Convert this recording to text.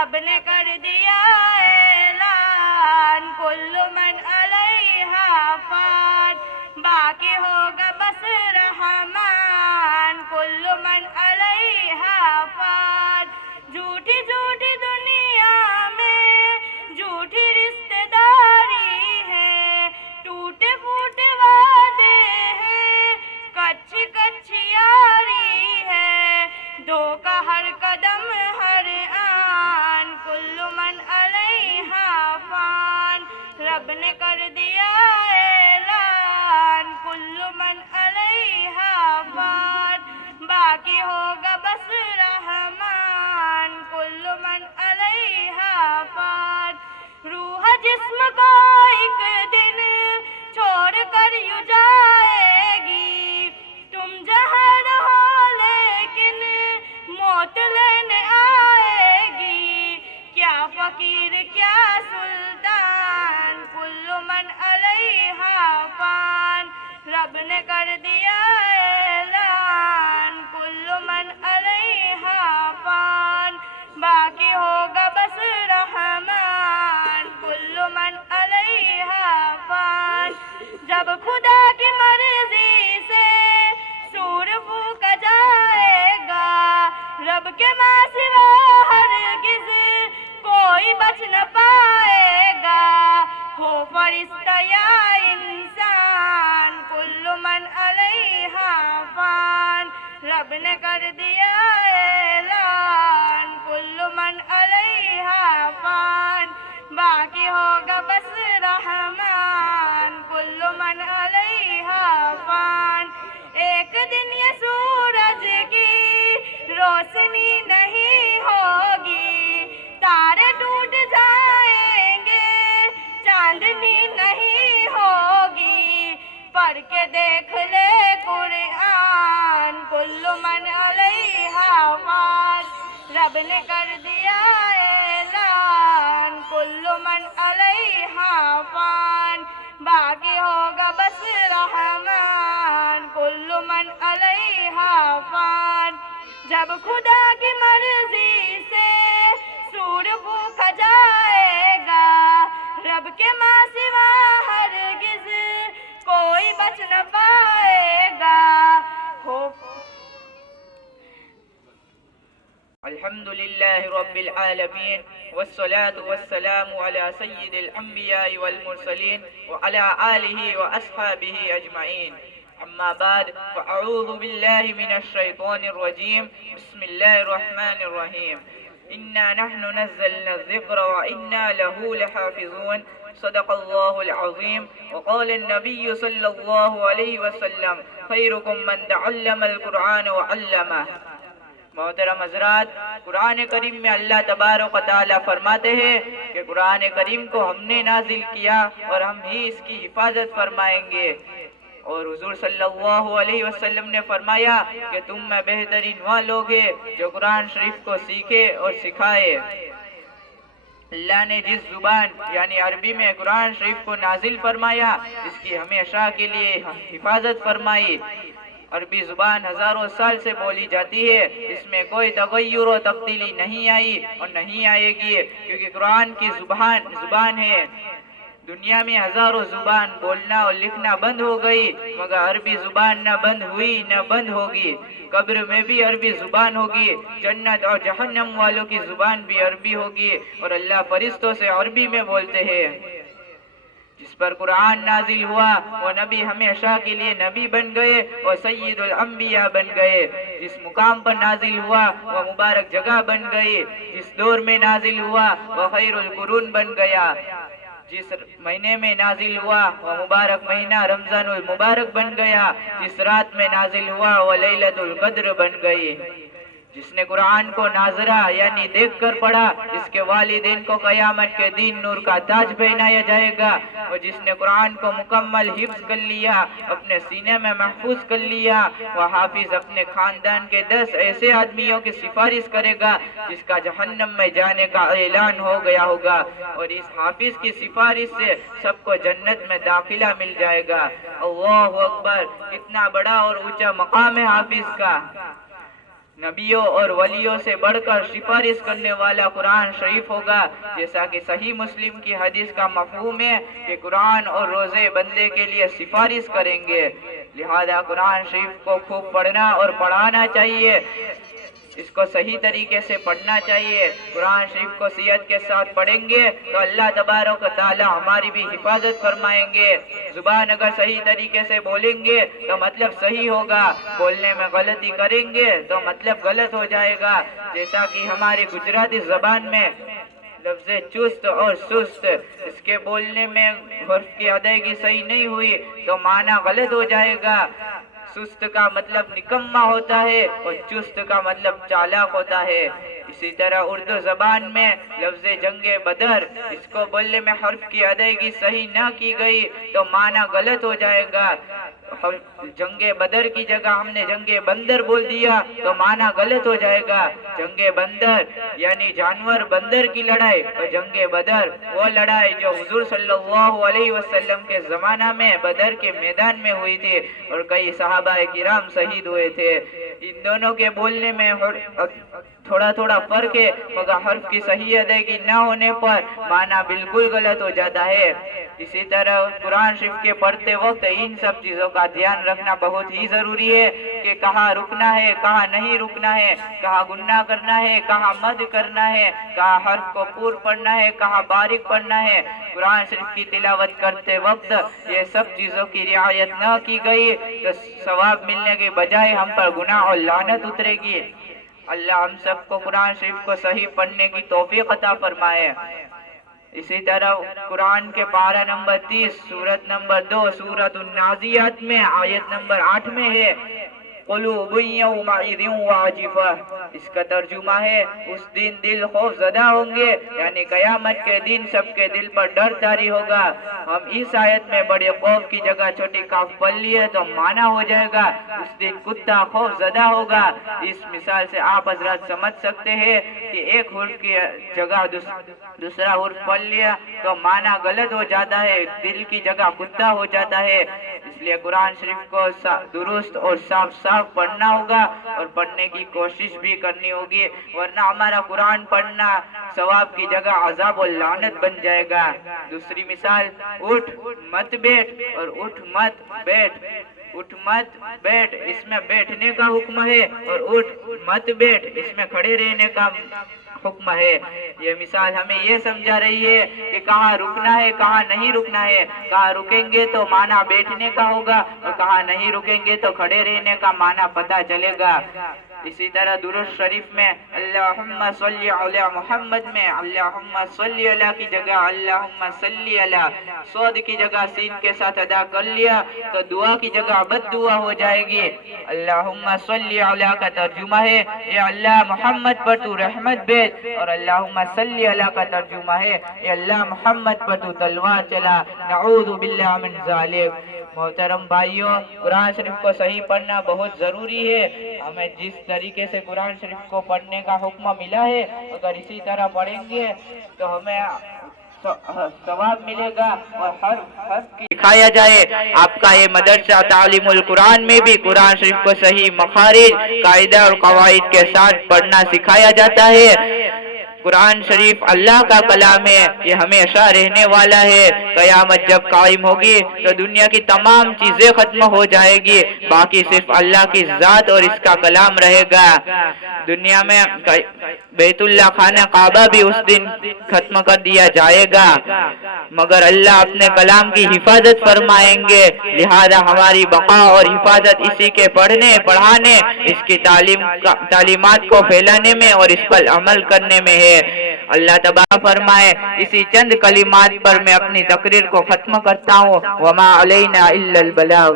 رب نے کر دیا اعلان کل من علیہا فان باقی ہوگا بس رحمان کل من علیہا فان جھوٹی جھوٹی دنیا میں جھوٹی رشتے داری ہے ٹوٹے پھوٹے وعدے ہیں کچی کچی یاری ہے دھوکہ ہر قدم ہر آن کل من علیہا فان رب نے کر دیا اعلان کل من علیہا فان باقی ہوگا بس رحمان کل من علیہا فان روح جسم کو ایک دن چھوڑ کر یوں جائے گی تم جہاں رہو لیکن موت لینے آئے گی کیا فقیر کیا سلطان کل من علیہا فان رب نے کر دیا اعلان کل من علیہا فان باقی ہوگا بس رحمان کل من علیہا فان جب خدا کی مرضی سے سور پھونکا جائے گا رب کے ماں سوا ہرگز کوئی بچ نہ پائے گا ہو فرشتہ یا انسان کل من علیہا فان رب نے کر دیا اعلان کل من علیہا فان باقی ہوگا بس رحمان کل من علیہا فان ایک دن یہ سورج کی روشنی نہیں ہوگی تارے ٹوٹ جائیں گے چاندنی نہیں ہوگی پڑھ کے دیکھ لے قرآن کل من علیہا فان رب نے کر دیا اعلان کل من علیہا فان باقی ہوگا بس رحمان کل من علیہا فان جب خدا کی مرضی سے سور پھونکا جائے گا رب کے ماں سوا ہرگز کوئی بچ نہ پائے گا الحمد لله رب العالمين والصلاة والسلام على سيد الأنبياء والمرسلين وعلى آله وأصحابه أجمعين أما بعد فأعوذ بالله من الشيطان الرجيم بسم الله الرحمن الرحيم إنا نحن نزلنا الذكر وإنا له لحافظون صدق الله العظيم وقال النبي صلى الله عليه وسلم خيركم من تعلم القرآن وعلمه محترم حضرات قرآن کریم میں اللہ تبارک و تعالی فرماتے ہیں کہ قرآن کریم کو ہم نے نازل کیا اور ہم ہی اس کی حفاظت فرمائیں گے اور حضور صلی اللہ علیہ وسلم نے فرمایا کہ تم میں بہترین وہ لوگ ہیں جو قرآن شریف کو سیکھے اور سکھائے اللہ نے جس زبان یعنی عربی میں قرآن شریف کو نازل فرمایا اس کی ہمیشہ کے لیے حفاظت فرمائی عربی زبان ہزاروں سال سے بولی جاتی ہے اس میں کوئی تغیر و تبدیلی نہیں آئی اور نہیں آئے گی کیونکہ قرآن کی زبان ہے دنیا میں ہزاروں زبان بولنا اور لکھنا بند ہو گئی مگر عربی زبان نہ بند ہوئی نہ بند ہوگی قبر میں بھی عربی زبان ہوگی جنت اور جہنم والوں کی زبان بھی عربی ہوگی اور اللہ فرشتوں سے عربی میں بولتے ہیں جس پر قرآن نازل ہوا وہ نبی ہمیشہ کے لیے نبی بن گئے اور سید الانبیاء بن گئے جس مقام پر نازل ہوا وہ مبارک جگہ بن گئی جس دور میں نازل ہوا وہ خیر القرون بن گیا جس مہینے میں نازل ہوا وہ مبارک مہینہ رمضان المبارک بن گیا جس رات میں نازل ہوا وہ لیلۃ القدر بن گئی جس نے قرآن کو ناظرہ یعنی دیکھ کر پڑھا اس کے والدین کو قیامت کے دن نور کا تاج پہنایا جائے گا اور جس نے قرآن کو مکمل حفظ کر لیا اپنے سینے میں محفوظ کر لیا وہ حافظ اپنے خاندان کے 10 ایسے آدمیوں کی سفارش کرے گا جس کا جہنم میں جانے کا اعلان ہو گیا ہوگا اور اس حافظ کی سفارش سے سب کو جنت میں داخلہ مل جائے گا اللہ اکبر کتنا بڑا اور اونچا مقام ہے حافظ کا نبیوں اور ولیوں سے بڑھ کر سفارش کرنے والا قرآن شریف ہوگا، جیسا کہ صحیح مسلم کی حدیث کا مفہوم ہے کہ قرآن اور روزے بندے کے لیے سفارش کریں گے۔ لہذا قرآن شریف کو خوب پڑھنا اور پڑھانا چاہیے، اس کو صحیح طریقے سے پڑھنا چاہیے۔ قرآن شریف کو صحت کے ساتھ پڑھیں گے تو اللہ تبارک و تعالی ہماری بھی حفاظت فرمائیں گے۔ زبان اگر صحیح طریقے سے بولیں گے تو مطلب صحیح ہوگا، بولنے میں غلطی کریں گے تو مطلب غلط ہو جائے گا۔ جیسا کہ ہماری گجراتی زبان میں لفظ چست اور سست، اس کے بولنے میں حرف کی ادائیگی صحیح نہیں ہوئی تو معنی غلط ہو جائے گا۔ سست کا مطلب نکما ہوتا ہے اور چست کا مطلب چالاک ہوتا ہے۔ اسی طرح اردو زبان میں لفظ جنگ بدر، اس کو بولنے میں حرف کی ادائیگی صحیح نہ کی گئی تو معنی غلط ہو جائے گا۔ جنگ بدر کی جگہ ہم نے جنگ بندر بول دیا تو معنی غلط ہو جائے گا۔ جنگ بندر یعنی جانور بندر کی لڑائی، اور جنگ بدر وہ لڑائی جو حضور صلی اللہ علیہ وسلم کے زمانہ میں بدر کے میدان میں ہوئی تھی اور کئی صحابہ کرام شہید ہوئے تھے۔ ان دونوں کے بولنے میں تھوڑا تھوڑا فرق ہے، مگر حرف کی صحیح ادائیگی نہ ہونے پر معنی بالکل غلط ہو جاتا ہے۔ اسی طرح قرآن شریف کے پڑھتے وقت ان سب چیزوں کا دھیان رکھنا بہت ہی ضروری ہے کہ کہاں رکنا ہے، کہاں نہیں رکنا ہے، کہاں گناہ کرنا ہے، کہاں مد کرنا ہے، کہاں حرف کو پور پڑھنا ہے، کہاں باریک پڑھنا ہے۔ قرآن شریف کی تلاوت کرتے وقت یہ سب چیزوں کی رعایت نہ کی گئی تو ثواب ملنے کے بجائے ہم پر گناہ اور لعنت اترے گی۔ اللہ ہم سب کو قرآن شریف کو صحیح پڑھنے کی توفیق عطا فرمائے۔ اسی طرح قرآن کے پارہ نمبر 30 سورت نمبر 2 سورت النازعات میں آیت نمبر 8 میں ہے قلوب یومئذ واجفہ، اس کا ترجمہ ہے اس دن دل خوف زدہ ہوں گے، یعنی قیامت کے دن سب کے دل پر ڈر طاری ہوگا۔ ہم اس آیت میں بڑے خوف کی جگہ چھوٹی کاف پڑھ لیے تو معنی ہو جائے گا اس دن کتا خوف زدہ ہوگا۔ اس مثال سے آپ حضرات سمجھ سکتے ہیں کہ ایک حرف کی جگہ دوسرا حرف پڑھ لیا تو معنی غلط ہو جاتا ہے، دل کی جگہ کتا ہو جاتا ہے۔ اس لیے قرآن شریف کو درست اور صاف صاف پڑھنا ہوگا اور پڑھنے کی کوشش بھی کرنی ہوگی، ورنہ ہمارا قرآن پڑھنا ثواب کی جگہ عذاب و لعنت بن جائے گا۔ دوسری مثال اٹھ مت بیٹھ اور اٹھ مت بیٹھ۔ اٹھ مت بیٹھ اس میں بیٹھنے کا حکم ہے اور اٹھ مت بیٹھ اس میں کھڑے رہنے کا حکم ہے۔ یہ مثال ہمیں یہ سمجھا رہی ہے کہ کہاں رکنا ہے کہاں نہیں رکنا ہے، کہاں رکیں گے تو معنی بیٹھنے کا ہوگا اور کہاں نہیں رکیں گے تو کھڑے رہنے کا معنی پتہ چلے گا۔ اسی طرح درود شریف میں اللہم صلی علی محمد میں اللہم صلی علی کی جگہ اللہم صلی علی صاد کی جگہ سین کے ساتھ ادا کر لیا تو دعا کی جگہ بد دعا ہو جائے گی۔ اللہم صلی علی کا ترجمہ ہے اے اللہ محمد پر تو رحمت بھیج، اور اللہم صلی علی کا ترجمہ ہے اے اللہ محمد پر تو تلوار چلا، نعوذ باللہ من ذالک۔ محترم بھائیوں، قرآن شریف کو صحیح پڑھنا بہت ضروری ہے۔ ہمیں جس طریقے سے قرآن شریف کو پڑھنے کا حکم ملا ہے اگر اسی طرح پڑھیں گے تو ہمیں ثواب ملے گا اور ہر سکھایا جائے۔ آپ کا یہ مدرسہ تعلیم القرآن میں بھی قرآن شریف کو صحیح مخارج، قاعدہ اور قواعد کے ساتھ پڑھنا سکھایا جاتا ہے۔ قرآن شریف اللہ کا کلام ہے، یہ ہمیشہ رہنے والا ہے۔ قیامت جب قائم ہوگی تو دنیا کی تمام چیزیں ختم ہو جائے گی، باقی صرف اللہ کی ذات اور اس کا کلام رہے گا۔ دنیا میں بیت اللہ خانہ کعبہ بھی اس دن ختم کر دیا جائے گا، مگر اللہ اپنے کلام کی حفاظت فرمائیں گے۔ لہذا ہماری بقا اور حفاظت اسی کے پڑھنے، پڑھانے، اس کی تعلیمات کو پھیلانے میں اور اس پر عمل کرنے میں ہے۔ اللہ تبارک فرمائے اسی چند کلمات پر میں اپنی تقریر کو ختم کرتا ہوں۔ وما علینا الا البلاغ۔